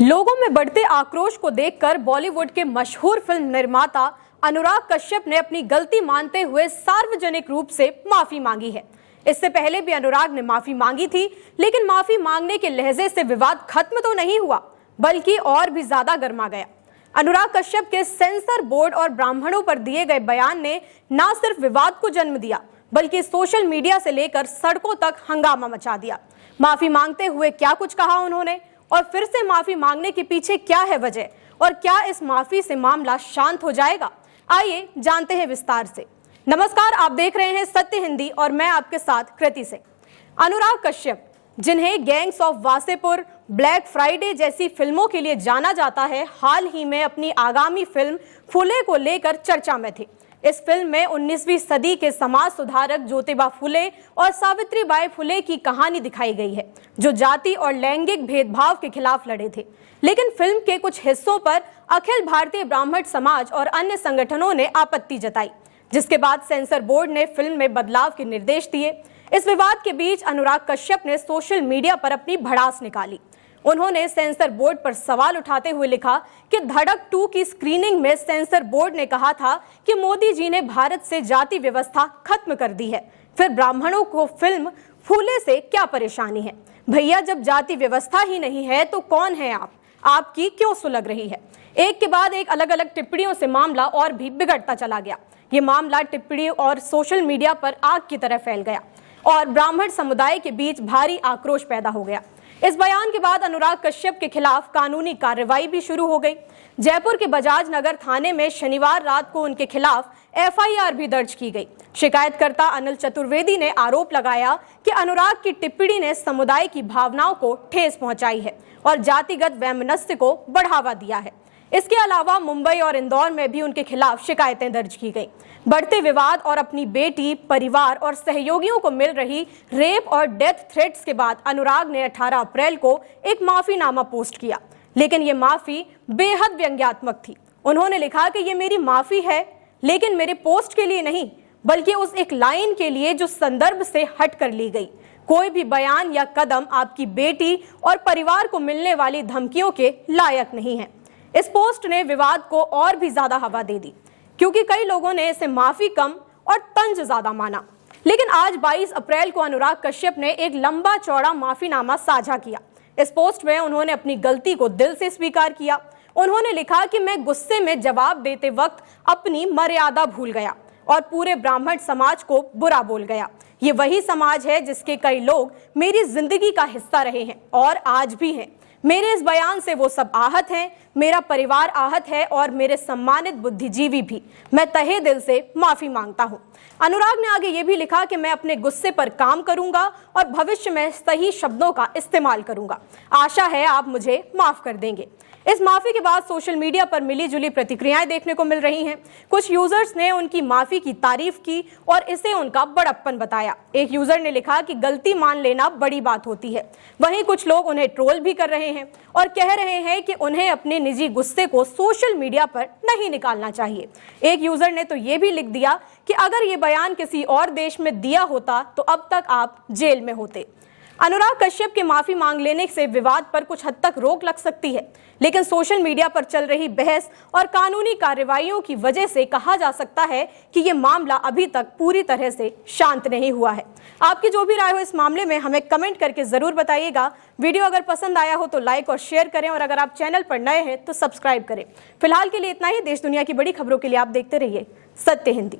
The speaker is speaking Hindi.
लोगों में बढ़ते आक्रोश को देखकर बॉलीवुड के मशहूर फिल्म निर्माता अनुराग कश्यप ने अपनी गलती मानते हुए सार्वजनिक रूप से माफी मांगी है। इससे पहले भी अनुराग ने माफी मांगी थी, लेकिन माफी मांगने के लहजे से विवाद खत्म तो नहीं हुआ, बल्कि और भी ज्यादा गर्मा गया। अनुराग कश्यप के सेंसर बोर्ड और ब्राह्मणों पर दिए गए बयान ने न सिर्फ विवाद को जन्म दिया, बल्कि सोशल मीडिया से लेकर सड़कों तक हंगामा मचा दिया। माफी मांगते हुए क्या कुछ कहा उन्होंने, और फिर से माफी मांगने के पीछे क्या है वजह, और क्या इस माफी से मामला शांत हो जाएगा? आइए जानते हैं विस्तार से। नमस्कार, आप देख रहे हैं सत्य हिंदी और मैं आपके साथ कृति सिंह। अनुराग कश्यप, जिन्हें gangs of Wasseypur, black Friday जैसी फिल्मों के लिए जाना जाता है, हाल ही में अपनी आगामी फिल्म फुले को लेकर चर्चा में थे। इस फिल्म में 19वीं सदी के समाज सुधारक ज्योतिबा फुले और सावित्रीबाई फुले की कहानी दिखाई गई है, जो जाति और लैंगिक भेदभाव के खिलाफ लड़े थे। लेकिन फिल्म के कुछ हिस्सों पर अखिल भारतीय ब्राह्मण समाज और अन्य संगठनों ने आपत्ति जताई, जिसके बाद सेंसर बोर्ड ने फिल्म में बदलाव के निर्देश दिए। इस विवाद के बीच अनुराग कश्यप ने सोशल मीडिया पर अपनी भड़ास निकाली। उन्होंने सेंसर बोर्ड पर सवाल उठाते हुए लिखा कि धड़क 2 की स्क्रीनिंग में सेंसर बोर्ड ने कहा था कि मोदी जी ने भारत से जाति व्यवस्था खत्म कर दी है, फिर ब्राह्मणों को फिल्म फूले से क्या परेशानी है? भैया, जब जाति व्यवस्था ही नहीं है तो कौन है आप? आपकी क्यों सुलग रही है? एक के बाद एक अलग अलग टिप्पणियों से मामला और भी बिगड़ता चला गया। ये मामला टिप्पणी और सोशल मीडिया पर आग की तरह फैल गया और ब्राह्मण समुदाय के बीच भारी आक्रोश पैदा हो गया। इस बयान के बाद अनुराग कश्यप के खिलाफ कानूनी कार्रवाई भी शुरू हो गई। जयपुर के बजाज नगर थाने में शनिवार रात को उनके खिलाफ एफआईआर भी दर्ज की गई। शिकायतकर्ता अनिल चतुर्वेदी ने आरोप लगाया कि अनुराग की टिप्पणी ने समुदाय की भावनाओं को ठेस पहुंचाई है और जातिगत वैमनस्य को बढ़ावा दिया है। इसके अलावा मुंबई और इंदौर में भी उनके खिलाफ शिकायतें दर्ज की गई। बढ़ते विवाद और अपनी बेटी, परिवार और सहयोगियों को मिल रही रेप और डेथ थ्रेट्स के बाद अनुराग ने 18 अप्रैल को एक माफीनामा पोस्ट किया, लेकिन ये माफी बेहद व्यंग्यात्मक थी। उन्होंने लिखा कि ये मेरी माफी है, लेकिन मेरे पोस्ट के लिए नहीं, बल्कि उस एक लाइन के लिए जो संदर्भ से हट कर ली गई। कोई भी बयान या कदम आपकी बेटी और परिवार को मिलने वाली धमकियों के लायक नहीं है। इस पोस्ट ने विवाद को और भी ज्यादा हवा दे दी, क्योंकि कई लोगों ने इसे माफी कम और तंज ज्यादा माना। लेकिन आज 22 अप्रैल को अनुराग कश्यप ने एक लंबा चौड़ा माफीनामा साझा किया। इस पोस्ट में उन्होंने अपनी गलती को दिल से स्वीकार किया। उन्होंने लिखा कि मैं गुस्से में जवाब देते वक्त अपनी मर्यादा भूल गया और पूरे ब्राह्मण समाज को बुरा बोल गया। ये वही समाज है जिसके कई लोग मेरी जिंदगी का हिस्सा रहे हैं और आज भी हैं। मेरे इस बयान से वो सब आहत हैं, मेरा परिवार आहत है और मेरे सम्मानित बुद्धिजीवी भी। मैं तहे दिल से माफी मांगता हूँ। अनुराग ने आगे ये भी लिखा कि मैं अपने गुस्से पर काम करूंगा और भविष्य में सही शब्दों का इस्तेमाल करूंगा। आशा है आप मुझे माफ कर देंगे। इस माफी के बाद सोशल मीडिया पर मिली जुली प्रतिक्रियाएं देखने को मिल रही हैं। कुछ यूजर्स ने उनकी माफी की तारीफ की और इसे उनका बड़प्पन बताया। एक यूजर ने लिखा कि गलती मान लेना बड़ी बात होती है। वहीं कुछ लोग उन्हें ट्रोल भी कर रहे हैं और कह रहे हैं कि उन्हें अपने निजी गुस्से को सोशल मीडिया पर नहीं निकालना चाहिए। एक यूजर ने तो ये भी लिख दिया कि अगर ये बयान किसी और देश में दिया होता तो अब तक आप जेल में होते। अनुराग कश्यप के माफी मांग लेने से विवाद पर कुछ हद तक रोक लग सकती है, लेकिन सोशल मीडिया पर चल रही बहस और कानूनी कार्रवाइयों की वजह से कहा जा सकता है कि ये मामला अभी तक पूरी तरह से शांत नहीं हुआ है। आपकी जो भी राय हो इस मामले में हमें कमेंट करके जरूर बताइएगा। वीडियो अगर पसंद आया हो तो लाइक और शेयर करें, और अगर आप चैनल पर नए हैं तो सब्सक्राइब करें। फिलहाल के लिए इतना ही। देश दुनिया की बड़ी खबरों के लिए आप देखते रहिए सत्य हिंदी।